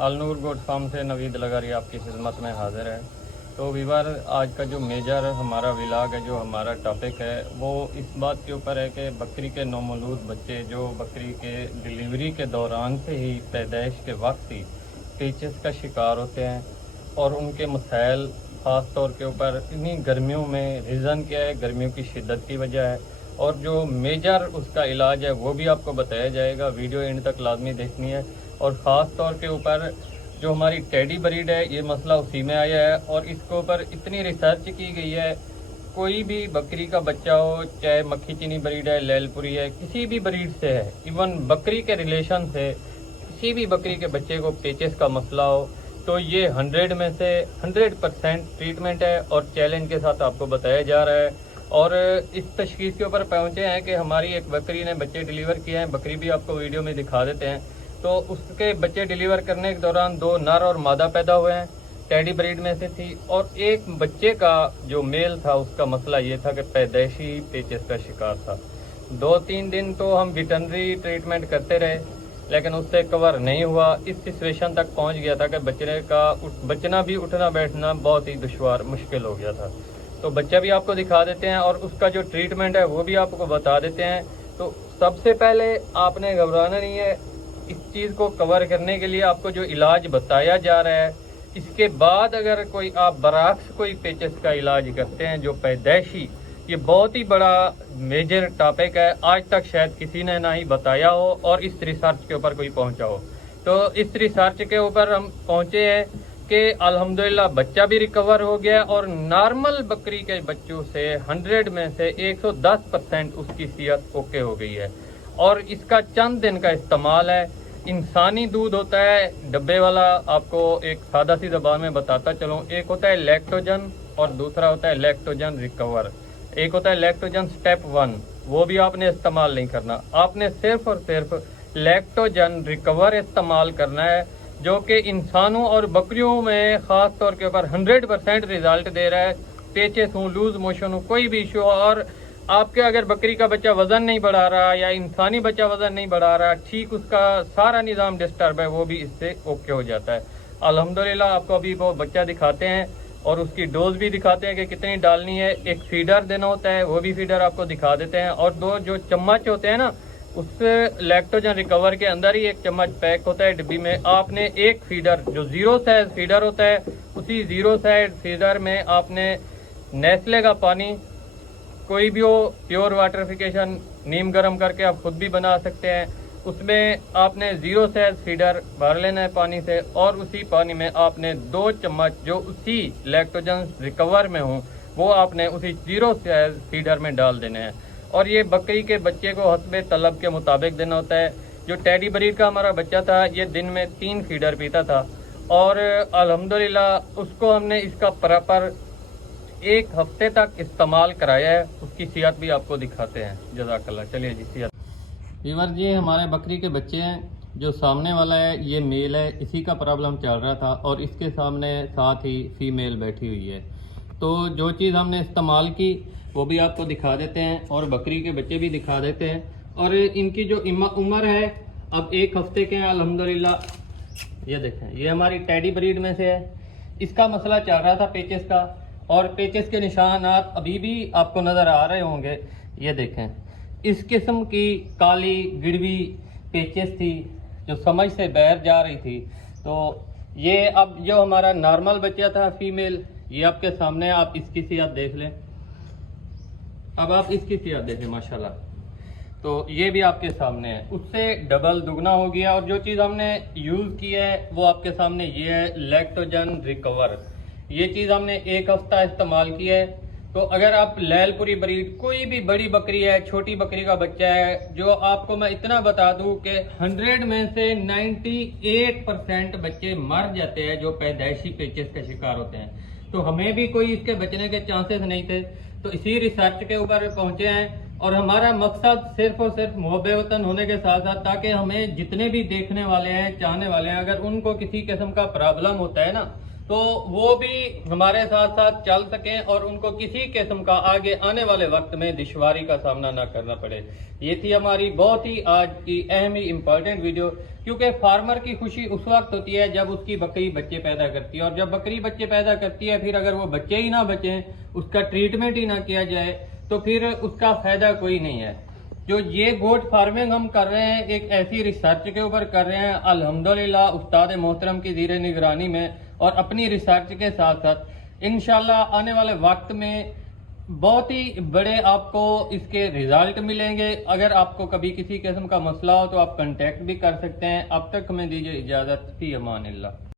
Al Noor goat farm से नवीद लगारी आपकी खिदमत में हाजिर है। तो वीवर, आज का जो मेजर हमारा विलाग है, जो हमारा टॉपिक है, वो इस बात के ऊपर है कि बकरी के नौमौलूद बच्चे जो बकरी के डिलीवरी के दौरान से ही पैदाइश के वक्त ही पेचेस का शिकार होते हैं और उनके मसाइल ख़ास तौर के ऊपर इन्हीं गर्मियों में रीज़न क्या है, गर्मियों की शिद्दत की वजह है और जो मेजर उसका इलाज है वो भी आपको बताया जाएगा। वीडियो एंड तक लाजमी देखनी है। और ख़ास तौर के ऊपर जो हमारी टेडी ब्रीड है, ये मसला उसी में आया है और इसके ऊपर इतनी रिसर्च की गई है। कोई भी बकरी का बच्चा हो, चाहे मक्खी चीनी ब्रीड है, लैलपुरी है, किसी भी ब्रीड से है, इवन बकरी के रिलेशन से किसी भी बकरी के बच्चे को पेचेस का मसला हो, तो ये 100 में से 100% ट्रीटमेंट है और चैलेंज के साथ आपको बताया जा रहा है। और इस तशखीस के ऊपर पहुँचे हैं कि हमारी एक बकरी ने बच्चे डिलीवर किए हैं। बकरी भी आपको वीडियो में दिखा देते हैं। तो उसके बच्चे डिलीवर करने के दौरान 2 नर और मादा पैदा हुए हैं, टेडी ब्रीड में से थी। और एक बच्चे का जो मेल था, उसका मसला ये था कि पैदाइशी पेचेस का शिकार था। 2-3 दिन तो हम वेटरनरी ट्रीटमेंट करते रहे, लेकिन उससे कवर नहीं हुआ। इस सिचुएशन तक पहुंच गया था कि बच्चे का बचना भी, उठना बैठना बहुत ही दुश्वार मुश्किल हो गया था। तो बच्चा भी आपको दिखा देते हैं और उसका जो ट्रीटमेंट है वो भी आपको बता देते हैं। तो सबसे पहले आपने घबराना नहीं है। इस चीज़ को कवर करने के लिए आपको जो इलाज बताया जा रहा है, इसके बाद अगर कोई आप बराक्स कोई पेचेस का इलाज करते हैं जो पैदाइशी, ये बहुत ही बड़ा मेजर टॉपिक है। आज तक शायद किसी ने ना ही बताया हो और इस रिसर्च के ऊपर कोई पहुंचा हो। तो इस रिसर्च के ऊपर हम पहुंचे हैं कि अल्हम्दुलिल्लाह बच्चा भी रिकवर हो गया और नॉर्मल बकरी के बच्चों से 100 में से 110% उसकी सेहत ओके हो गई है। और इसका चंद दिन का इस्तेमाल है। इंसानी दूध होता है डब्बे वाला, आपको एक सादा सी ज़बान में बताता चलूँ। एक होता है लैक्टोजन और दूसरा होता है लैक्टोजन रिकवर। एक होता है लैक्टोजन स्टेप 1, वो भी आपने इस्तेमाल नहीं करना। आपने सिर्फ और सिर्फ लैक्टोजन रिकवर इस्तेमाल करना है, जो कि इंसानों और बकरियों में ख़ास तौर के ऊपर 100% रिजल्ट दे रहा है। पेचेस हो, लूज मोशन हो, कोई भी इशू हो, और आपके अगर बकरी का बच्चा वज़न नहीं बढ़ा रहा या इंसानी बच्चा वज़न नहीं बढ़ा रहा, ठीक उसका सारा निज़ाम डिस्टर्ब है, वो भी इससे ओके हो जाता है। अल्हम्दुलिल्लाह आपको अभी वो बच्चा दिखाते हैं और उसकी डोज भी दिखाते हैं कि कितनी डालनी है। एक फीडर देना होता है, वो भी फीडर आपको दिखा देते हैं। और 2 जो चम्मच होते हैं ना, उस लैक्टोजन रिकवर के अंदर ही 1 चम्मच पैक होता है डिब्बी में। आपने एक फीडर जो 0 साइज फीडर होता है, उसी 0 साइज फीडर में आपने नेस्ले का पानी, कोई भी हो, प्योर वाटरिफिकेशन, नीम गर्म करके आप खुद भी बना सकते हैं, उसमें आपने 0 साइज फीडर भर लेना है पानी से। और उसी पानी में आपने 2 चम्मच जो उसी लैक्टोजन रिकवर में हो, वो आपने उसी 0 साइज फीडर में डाल देने हैं। और ये बकरी के बच्चे को हस्बे तलब के मुताबिक देना होता है। जो टेडी ब्रीड का हमारा बच्चा था, ये दिन में 3 फीडर पीता था और अल्हम्दुलिल्लाह उसको हमने इसका प्रॉपर 1 हफ्ते तक इस्तेमाल कराया है। उसकी सेहत भी आपको दिखाते हैं। जज़ाकल्लाह। चलिए जी, सेहत वीवर जी, हमारे बकरी के बच्चे हैं। जो सामने वाला है ये मेल है, इसी का प्रॉब्लम चल रहा था और इसके सामने साथ ही फीमेल बैठी हुई है। तो जो चीज़ हमने इस्तेमाल की वो भी आपको दिखा देते हैं और बकरी के बच्चे भी दिखा देते हैं। और इनकी जो उम्र है अब 1 हफ्ते के हैं अल्हम्दुलिल्लाह। ये देखें, ये हमारी टेडी ब्रीड में से है। इसका मसला चल रहा था पेचेस का, और पेचेस के निशानात अभी भी आपको नज़र आ रहे होंगे। ये देखें, इस किस्म की काली गिड़वी पेचेस थी जो समझ से बाहर जा रही थी। तो ये अब जो हमारा नॉर्मल बच्चा था फीमेल, ये आपके सामने, आप इसकी सेहत देख लें। अब आप इसकी सेहत देखें माशाल्लाह। तो ये भी आपके सामने है, उससे डबल दुगना हो गया। और जो चीज़ हमने यूज़ की है वो आपके सामने ये है, लैक्टोजन रिकवर। ये चीज़ हमने 1 हफ्ता इस्तेमाल की है। तो अगर आप लैलपुरी ब्रीड, कोई भी बड़ी बकरी है, छोटी बकरी का बच्चा है, जो आपको मैं इतना बता दूं कि 100 में से 98% बच्चे मर जाते हैं जो पैदाइशी पेचेस का शिकार होते हैं। तो हमें भी कोई इसके बचने के चांसेस नहीं थे। तो इसी रिसर्च के ऊपर पहुंचे हैं और हमारा मकसद सिर्फ और सिर्फ मुहब्बे वतन होने के साथ साथ, ताकि हमें जितने भी देखने वाले हैं, चाहने वाले हैं, अगर उनको किसी किस्म का प्रॉब्लम होता है ना, تو وہ بھی ہمارے ساتھ ساتھ چل سکیں اور ان کو کسی قسم کا آگے آنے والے وقت میں دشواری کا سامنا نہ کرنا پڑے. یہ تھی ہماری بہت ہی آج کی اہم ہی امپورٹنٹ ویڈیو، کیونکہ فارمر کی خوشی اس وقت ہوتی ہے جب اس کی بکری بچے پیدا کرتی ہے، اور جب بکری بچے پیدا کرتی ہے پھر اگر وہ بچے ہی نہ بچیں، اس کا ٹریٹمنٹ ہی نہ کیا جائے تو پھر اس کا فائدہ کوئی نہیں ہے. جو یہ گوٹ فارمنگ ہم کر رہے ہیں ایک ایسی ریسرچ کے اوپر کر رہے ہیں، الحمدللہ استاد محترم کی زیر نگرانی میں اور اپنی ریسرچ کے ساتھ ساتھ انشاءاللہ آنے والے وقت میں بہت ہی بڑے آپ کو اس کے ریزلٹ ملیں گے. اگر آپ کو کبھی کسی قسم کا مسئلہ ہو تو آپ کنٹیکٹ بھی کر سکتے ہیں. اب تک ہمیں دیجیے اجازت، فی امان اللہ.